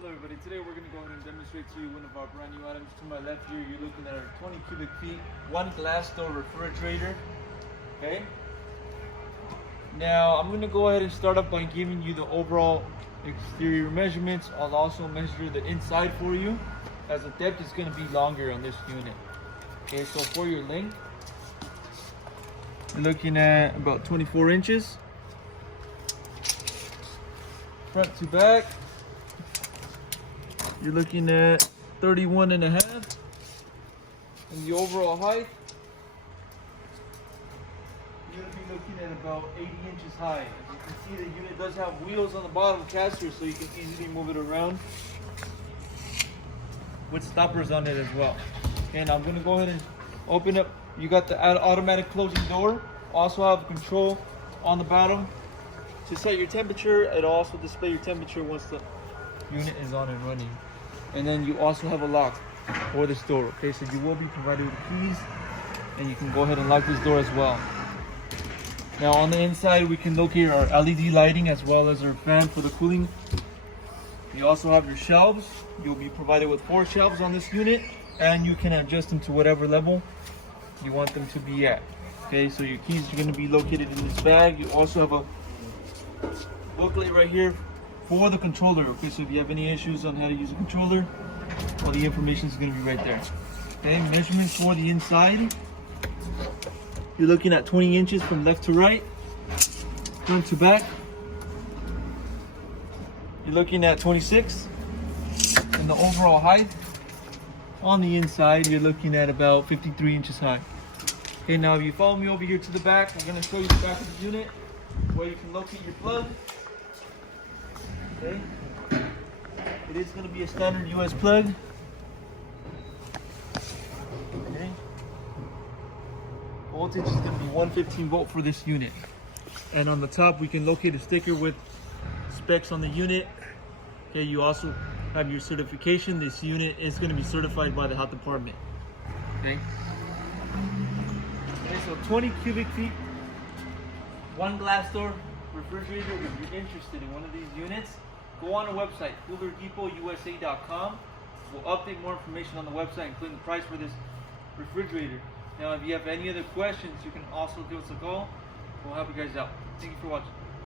Hello everybody, today we're going to go ahead and demonstrate to you one of our brand new items. To my left here, you're looking at our 20 cubic feet, one glass door refrigerator. Okay. Now I'm going to go ahead and start off by giving you the overall exterior measurements. I'll also measure the inside for you, as the depth is going to be longer on this unit. Okay, so for your length, you're looking at about 24 inches. Front to back, you're looking at 31 and a half. And the overall height, you're going to be looking at about 80 inches high. As you can see, the unit does have wheels on the bottom casters, so you can easily move it around with stoppers on it as well. And I'm going to go ahead and open up. You got the automatic closing door. Also have control on the bottom to set your temperature. It'll also display your temperature once the unit is on and running. And then you also have a lock for this door. Okay, so you will be provided with keys, and you can go ahead and lock this door as well. Now on the inside, we can locate our LED lighting as well as our fan for the cooling. You also have your shelves. You'll be provided with 4 shelves on this unit, and you can adjust them to whatever level you want them to be at. Okay, so your keys are going to be located in this bag. You also have a booklet right here for the controller. Okay, so if you have any issues on how to use a controller, all the information is going to be right there. Okay, measurements for the inside, you're looking at 20 inches from left to right, front to back. You're looking at 26, and the overall height on the inside, you're looking at about 53 inches high. Okay, now if you follow me over here to the back, I'm going to show you the back of the unit where you can locate your plug. Okay, it is going to be a standard US plug. Okay, voltage is going to be 115 volt for this unit. And on the top, we can locate a sticker with specs on the unit. Okay, you also have your certification. This unit is going to be certified by the health department. Okay. Okay, so 20 cubic feet, one glass door refrigerator. If you're interested in one of these units, go on our website, coolerdepot.usa.com. We'll update more information on the website, including the price for this refrigerator. Now, if you have any other questions, you can also give us a call. We'll help you guys out. Thank you for watching.